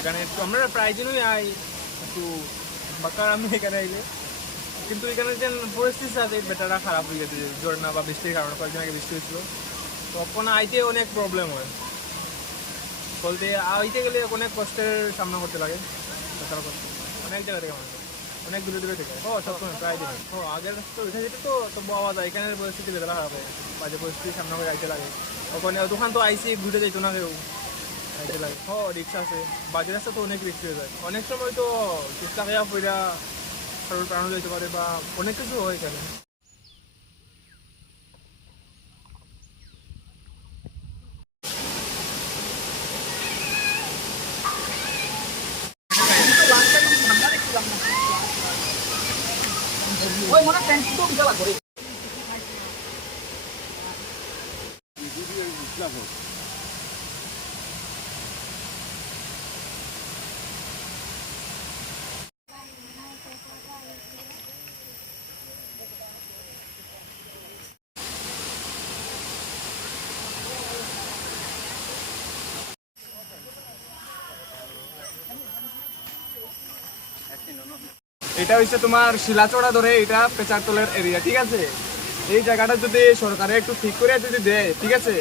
এখানে একটু আমরা প্রায় দিনই আই একটু বাকার আমি এখানে আইলে। কিন্তু এখানে যে পরিস্থিতি আছে বেটারা খারাপ হয়ে গেছে, ঝর্ণা বা বৃষ্টির কারণে কয়েকদিন আগে বৃষ্টি হয়েছিল। তখন আইতে অনেক প্রবলেম হয়। বলতে আইতে গেলে অনেক কষ্টের সামনা করতে লাগে। অনেক জায়গা থেকে মানুষ, অনেক দূরে দূরে থেকে। ও, সবসময় প্রায় দিন। ও, আগের রাস্তা উঠে যেতে তো তবু আওয়াজ হয় এখানের পরিস্থিতি বেদলা খারাপ হয় বাজে পরিস্থিতির সামনা করে আইতে লাগে। ওখানে দোকান তো আইসি ঘুরে যাইতো না কেউ। আইতে লাগে। ও, রিক্সা আছে। বাজে রাস্তা তো অনেক রিক্সা হয়ে যায়। অনেক সময় তো চিন্তা খেয়া পইরা কারোর প্রাণ যেতে পারে বা অনেক কিছু হয় এখানে এটা হচ্ছে তোমার শিলাচড়া ধরে এটা পেচারতলের এরিয়া ঠিক আছে? এই জায়গাটা যদি সরকারে একটু ঠিক করে যদি দেয়, ঠিক আছে?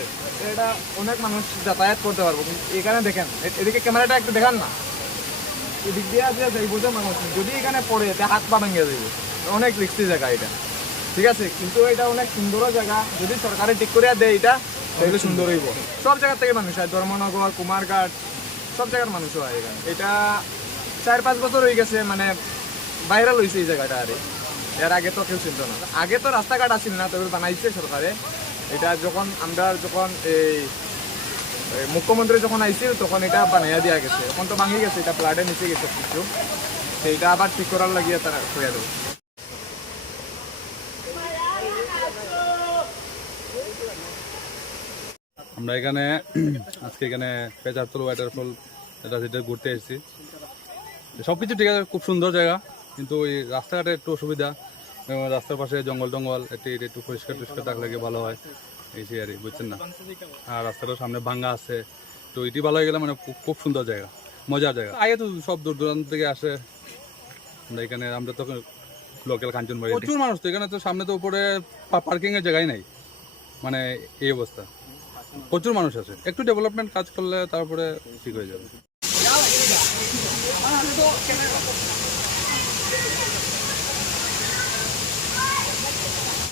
এটা অনেক মানুষ যাতায়াত করতে পারব। এখানে দেখেন এদিকে ক্যামেরাটা একটু দেখান না? এদিক দিয়ে আছে যাইব যে মানুষ। যদি এখানে পড়ে এতে হাত পা ভেঙে যাইব। অনেক রিক্সি জায়গা এটা। ঠিক আছে? কিন্তু এটা অনেক সুন্দর জায়গা। যদি সরকারে ঠিক করে দেয় এটা, তাহলে সুন্দর হইব। সব জায়গা থেকে মানুষ হয় ধর্মনগর, কুমারঘাট, সব জায়গার মানুষ হয় এখানে। এটা চার পাঁচ বছর হয়ে গেছে মানে ভাইরাল হয়েছে এই জায়গাটা আরে। এর আগে তো কেউ চিনত না। আগে তো রাস্তাঘাট আসিল না, তবে বানাইছে সরকারে। এটা যখন আমরা যখন এই মুখ্যমন্ত্রী যখন আইছিল, তখন এটা বানাইয়া দিয়া গেছে। এখন তো ভাঙি গেছে, এটা প্লাটে নিচে গেছে কিছু সেইটা আবার ঠিক করার লাগিয়ে তারা হয়ে দেবো আমরা এখানে, আজকে এখানে পেচারতল ওয়াটারফল এটা যেটা ঘুরতে এসেছি। সব কিছু ঠিক আছে, খুব সুন্দর জায়গা। কিন্তু ওই রাস্তাঘাটে একটু অসুবিধা রাস্তার পাশে জঙ্গল টঙ্গল একটু একটু পরিষ্কার টরিষ্কার থাকলে ভালো হয়? এই সেই আর বুঝছেন না? আর রাস্তাটার সামনে ভাঙ্গা আছে। তো এটি ভালো হয়ে গেলে মানে খুব খুব সুন্দর জায়গা মজার জায়গা। আগে তো সব দূর দূরান্ত থেকে আসে। আমরা এখানে আমরা তো লোকাল কাঞ্চনবাড়ি প্রচুর মানুষ তো এখানে তো সামনে তো উপরে পার্কিং এর জায়গায় নাই। মানে এই অবস্থা। প্রচুর মানুষ আছে। একটু ডেভেলপমেন্ট কাজ করলে তারপরে ঠিক হয়ে যাবে।